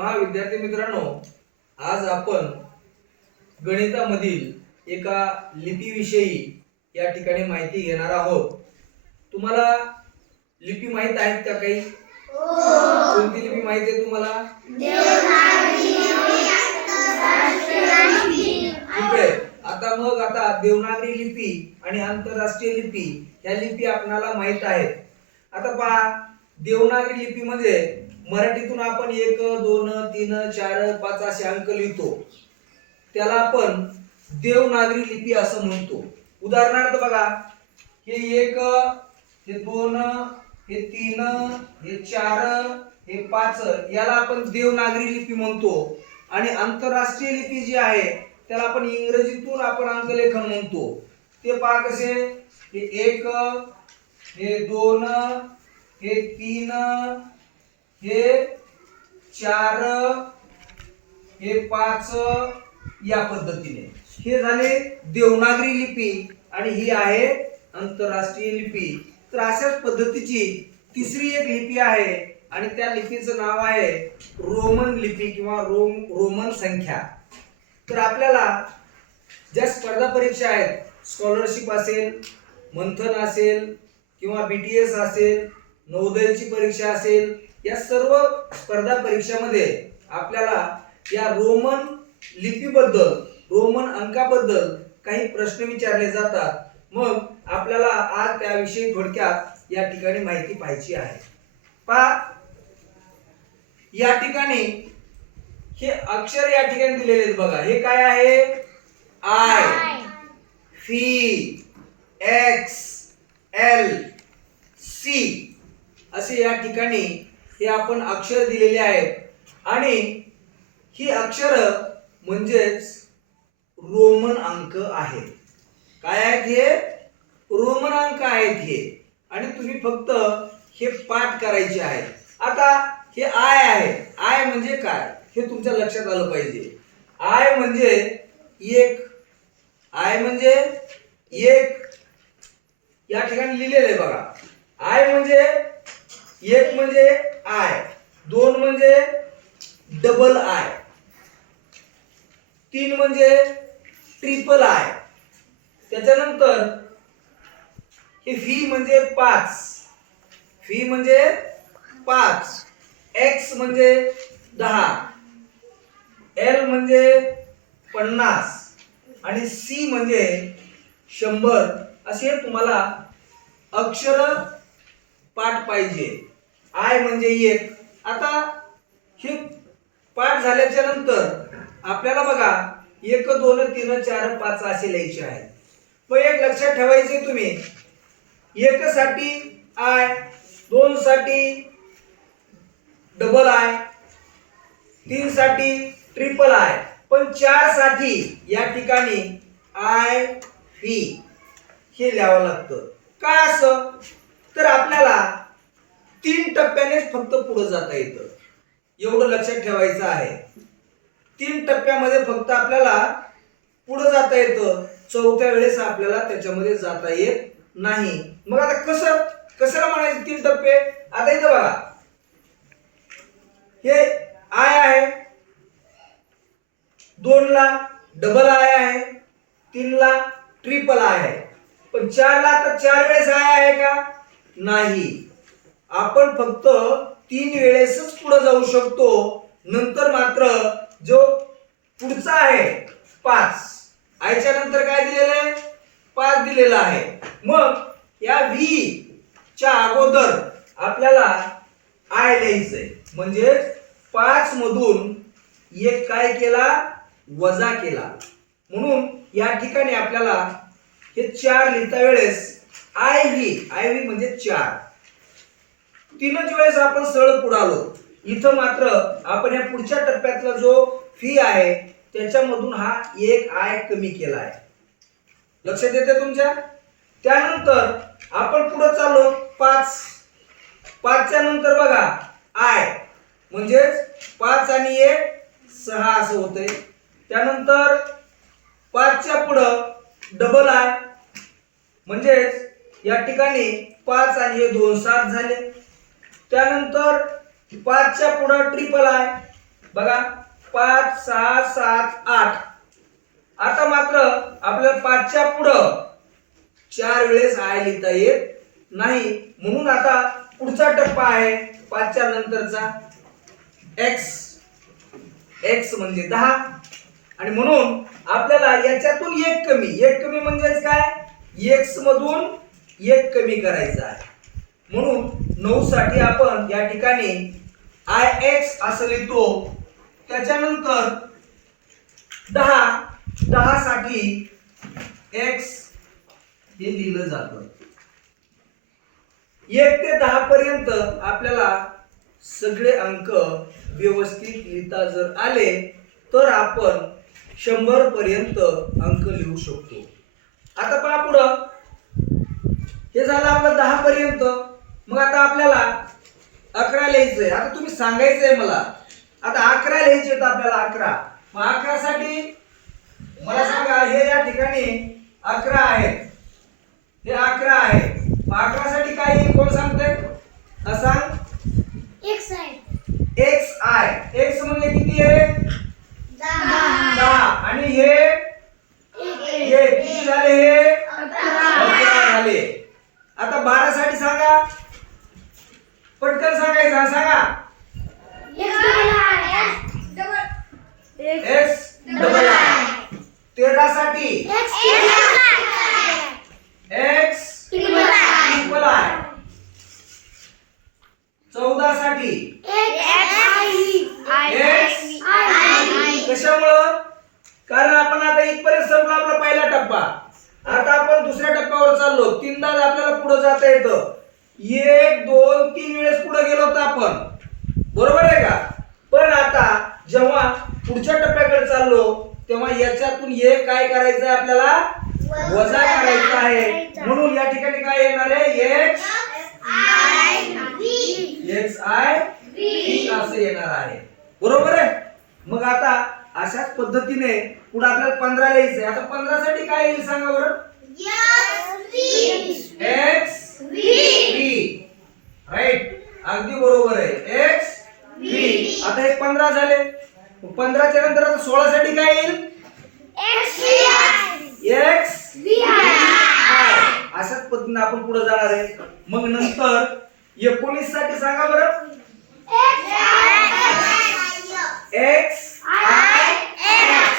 पहा विद्यार्थी मित्रांनो, आज आपण गणितामधील एका लिपीविषयी या ठिकाणी माहिती घेणार आहोत. तुम्हाला लिपी माहित आहेत का काही? कोणती लिपी माहिती आहे तुम्हाला? ठीक आहे. आता देवनागरी लिपी आणि आंतरराष्ट्रीय लिपी या लिपी आपल्याला माहित आहेत. आता पहा, देवनागरी लिपीमध्ये मराठीतून आपण 1 2 3 4 5 असे अंक लिहितो. त्याला आपण देवनागरी लिपी असं म्हणतो. उदाहरणार्थ बघा, हे 1, हे 2, हे 3, हे 4, हे 5 याला आपण देवनागरी लिपी म्हणतो. आणि आंतरराष्ट्रीय लिपी जी आहे त्याला आपण इंग्रजीतून आपण अंकलेखन म्हणतो. ते पहा कसे, हे 1, हे 2, हे 3, हे 4, हे 5 या पद्धतीने. हे झाले देवनागरी लिपी आणि ही आहे आंतरराष्ट्रीय लिपी. तर अशाच पद्धतीची तिसरी एक लिपी आहे आणि त्या लिपीचं नाव आहे रोमन लिपी किंवा रोमन संख्या. तर आपल्याला ज्या स्पर्धा परीक्षा आहेत, स्कॉलरशिप असेल, मंथन असेल किंवा BTS असेल, नवोदयची परीक्षा असेल, या सर्व स्पर्धा परीक्षामध्ये आपल्याला या रोमन लिपीबद्दल, रोमन अंकाबद्दल काही प्रश्न विचारले जातात. मग आपल्याला आज त्याविषयी थोडक्यात या ठिकाणी माहिती पाहिजे आहे. पहा, या ठिकाणी हे अक्षर या ठिकाणी दिलेले आहेत बघा. हे काय आहे? I, V, X, L, C असे या ठिकाणी हे आपण अक्षर दिलेले आहेत. आणि ही अक्षर म्हणजेच रोमन अंक आहेत. काय आहेत हे? रोमन अंक आहेत हे. आणि तुम्ही फक्त हे पाठ करायचे आहे. आता हे आय आहे. आय म्हणजे काय हे तुमच्या लक्षात आलं पाहिजे. आय म्हणजे 1. आय म्हणजे 1 या ठिकाणी लिहिलेलं आहे बघा. आय म्हणजे 1 म्हणजे आय, 2 म्हणजे डबल आय, 3 म्हणजे ट्रिपल आय. त्याच्यानंतर हे व्ही म्हणजे 5, व्ही म्हणजे 5, एक्स म्हणजे 10, एल म्हणजे 50 आणि सी म्हणजे 100 असे तुम्हाला अक्षर पाठ पाहिजे. आय म्हणजे 1. आता हे पाठ झाल्याच्या नंतर आपल्याला बघा 1 2 3 4 5 असे लिहायचे आहे. मग एक लक्षात ठेवायचे तुम्ही, 1 साठी आय, 2 साठी डबल आय, 3 साठी ट्रिपल आय, पण 4 साठी या ठिकाणी आय व्ही हे लिहावं लागतं. काय असं? तर आपल्याला 3 टप्प्यानेच फक्त पुढे जाता येतं. एवढं लक्षात ठेवायचं आहे. 3 टप्प्यामध्ये फक्त आपल्याला पुढे जाता येतं. चौथ्या वेळेस आपल्याला त्याच्यामध्ये जाता येत नाही. मग आता कशाला म्हणायचं 3 टप्पे? आता इथं बघा, हे आय आहे, 2 ला डबल आय आहे, 3 ला ट्रिपल आय आहे. पण 4 ला तर 4 वेळेस आय आहे का? नाही. आपण फक्त 3 वेळेसच पुढे जाऊ शकतो. नंतर मात्र जो पुढचा आहे 5, आयच्या नंतर काय दिलेलं आहे? 5 दिलेला आहे. मग या व्ही च्या अगोदर आपल्याला आय लिहायचंय. म्हणजे 5 मधून 1 काय केला? वजा केला. म्हणून या ठिकाणी आपल्याला हे 4 लिहिता वेळेस आय व्ही म्हणजे 4. 3च वेळेस आपण सरळ पुढे आलो. इथं मात्र आपण या पुढच्या टप्प्यातला जो व्ही आहे त्याच्यामधून हा 1 आय कमी केला आहे. लक्षात येते तुमच्या? त्यानंतर आपण पुढे चाललो 5 च्या नंतर बघा आय म्हणजे 5 आणि 1 6 असं होतंय. त्यानंतर 5 च्या पुढे डबल आय म्हणजेच या ठिकाणी 5 आणि हे 2 7 झाले. त्यानंतर 5 च्या पुढे ट्रिपल आय बघा 5 6 7 8. आता मात्र आपल्याला 5च्या पुढं 4 वेळेस आय लिहिता येत नाही, म्हणून आता पुढचा टप्पा आहे 5च्या नंतरचा x म्हणजे 10. आणि म्हणून आपल्याला याच्यातून एक कमी म्हणजेच काय, x मधून एक कमी करायचा आहे. म्हणून 9 साठी आपण या ठिकाणी ix असं लिहितो. त्याच्यानंतर 10 साठी x हे लिहिलं जातं. 1 ते 10 पर्यंत आपल्याला सगळे अंक व्यवस्थित लिहिता जर आले तर आपण 100 पर्यंत अंक लिहू शकतो. आता पहा पुढं, हे झालं आपलं 10 पर्यंत. मग आता आपल्याला 11 लिहायचंय. आता तुम्ही सांगायचंय मला, आता 11 लिहायचे आहेत आपल्याला 11. मग 11 साठी मला सांगा, हे या ठिकाणी 11 आहेत, हे 11 आहे. मग 11 साठी काय येईल, कोण सांगतंय? सांग. x आहे. x म्हणजे किती आहे? 10. आणि हे किती झाले? हे 11 झाले. आता 12 साठी सांगा, पटकन सांगायचं. सांगा. x double I. 13 साठी x ट्रिपल आय. 14 साठी कशामुळं? कारण आपण आता इथपर्यंत संपला आपला पहिला टप्पा. आता आपण दुसऱ्या टप्प्यावर चाललो. तीनदा आपल्याला पुढे जाता येतं. 1 2 3 वेळेस पुढे गेलो होतो आपण, बरोबर आहे का? पण आता जेव्हा पुढच्या टप्प्याकडे चाललो तेव्हा याच्यातून एक काय करायचं आहे, आपल्याला वजा करायचं आहे. म्हणून या ठिकाणी काय येणार आहे? x i v असं येणार आहे, बरोबर आहे? मग आता अशाच पद्धतीने पुढे आपल्याला 15 लिहायचंय. आता 15 साठी काय येईल सांगा बरं? x v. राईट, अगदी बरोबर आहे, x v. आता हे 15 झाले. 15 च्या नंतर आता 16 साठी काय येईल? x v i. अशाच पद्धतीने आपण पुढे जाणार आहे. मग नंतर 19 साठी सांगा बरं? x i x.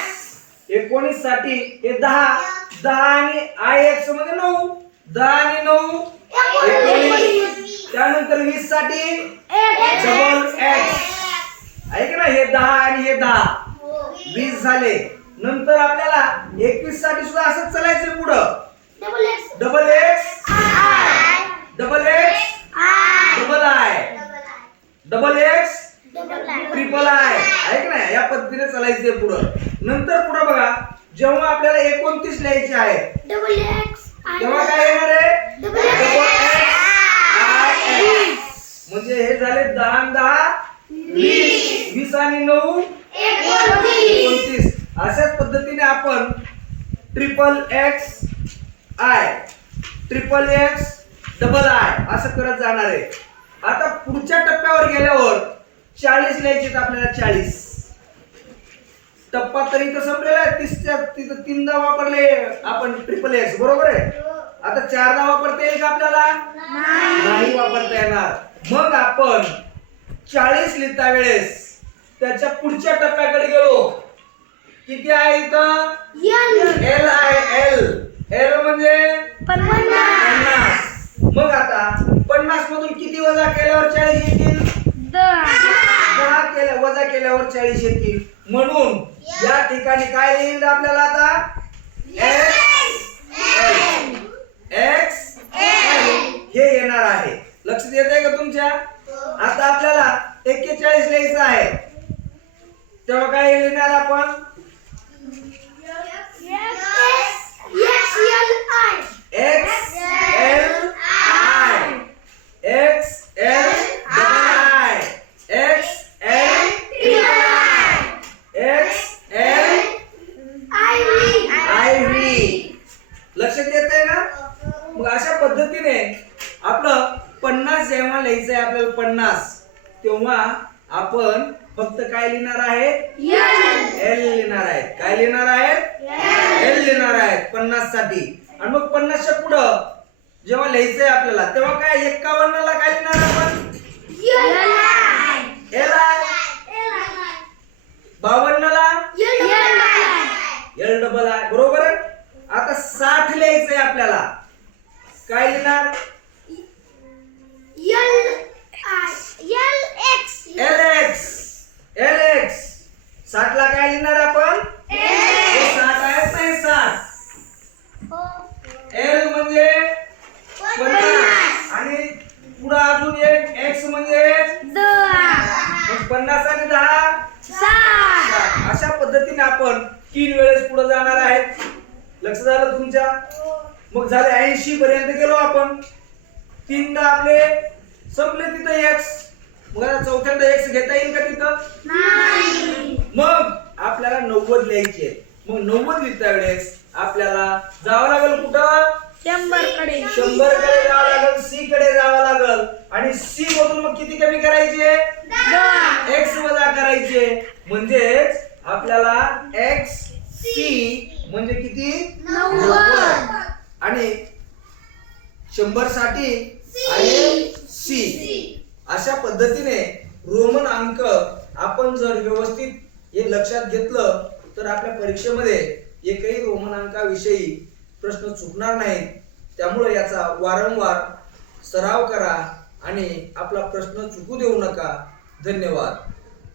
19 साठी हे 10 आणि ix मध्ये 9. 10 आणि 9 19. त्यानंतर 20 साठी डबल x. ऐक ना, हे 10 आणि हे 10 20 झाले. नंतर आपल्याला 21 साठी सुद्धा असंच चालायचं पुढं. Double x double x double I double x triple I. ऐक ना, या पद्धतीने चालायचे पुढं. नंतर पुढे बघा, जेव्हा आपल्याला 29 लिहायचे आहे तेव्हा काय येणार आहे? Double X I x. म्हणजे हे झाले 10 10 20. 20 आणि 9 29. अशाच पद्धतीने आपण triple X I triple x double I असं करत जाणार आहे. आता पुढच्या टप्प्यावर गेल्यावर 40 लिहायचे आपल्याला. 40 टप्पा तरी तर संपलेला आहे. 30च्या तिथं 3दा वापरले आपण ट्रिपल एक्स, बरोबर आहे? आता 4दा वापरता येईल का आपल्याला? नाही वापरता येणार. मग आपण 40 लिहिता वेळेस त्याच्या पुढच्या टप्प्याकडे गेलो. किती आहे इथं? एल आहे. एल म्हणजे 50. मग आता 50 मधून किती वजा केल्यावर 40 येतील? 10 वजा केल्यावर 40 येतील. म्हणून या ठिकाणी काय लिहिलं आपल्याला आता? एक्स हे येणार आहे. लक्षात येत आहे का तुमच्या? आता आपल्याला 41 लिहायचं आहे. तेव्हा काय लिहिणार आपण? लक्षात येत आहे ना? मग अशा पद्धतीने आपलं 50 जेव्हा लिहायचंय आपल्याला 50, तेव्हा आपण फक्त काय लिहिणार आहेत एल लिहिणार आहेत. काय लिहिणार आहेत एल लिहिणार आहेत 50 साठी. आणि मग 50च्या पुढं जेव्हा लिहायचंय आपल्याला तेव्हा काय 51 ला काय लिहिणार आपण एल आहे. 52 ला एल डबल आहे. बरोबर आहे. आता 60 लिहायचंय आपल्याला. काय लिहिणार एल एक्स 60 ला काय लिहिणार आपण 60 आहेत नाही 60. एल म्हणजे 50 आणि पुढे अजून एक एक्स म्हणजे 50 आणि 10 60. अशा पद्धतीने आपण 3 वेळेस पुढे जाणार आहेत. लक्ष झालं तुमच्या. मग झाले 80 पर्यंत गेलो आपण. 3दा आपले संपले तिथं एक्स. मग आता चौथ्यांदा एक्स घेता येईल का तिथं नाही. मग आपल्याला 90 लिहायचे. मग 90 लिहिता वेळेस आपल्याला जावं लागेल कुठं 100 कडे जावं लागेल. सी कडे जावं लागेल. आणि सी मधून मग किती कमी करायचे एक्स वजा करायचे. म्हणजेच आपल्याला एक्स सी म्हणजे किती 90. आणि 100 साठी आहे सी. अशा पद्धतीने रोमन अंक आपण जर व्यवस्थित हे लक्षात घेतलं तर आपल्या परीक्षेमध्ये एकही रोमन अंकाविषयी प्रश्न चुकणार नाहीत. त्यामुळे याचा वारंवार सराव करा आणि आपला प्रश्न चुकू देऊ नका. धन्यवाद.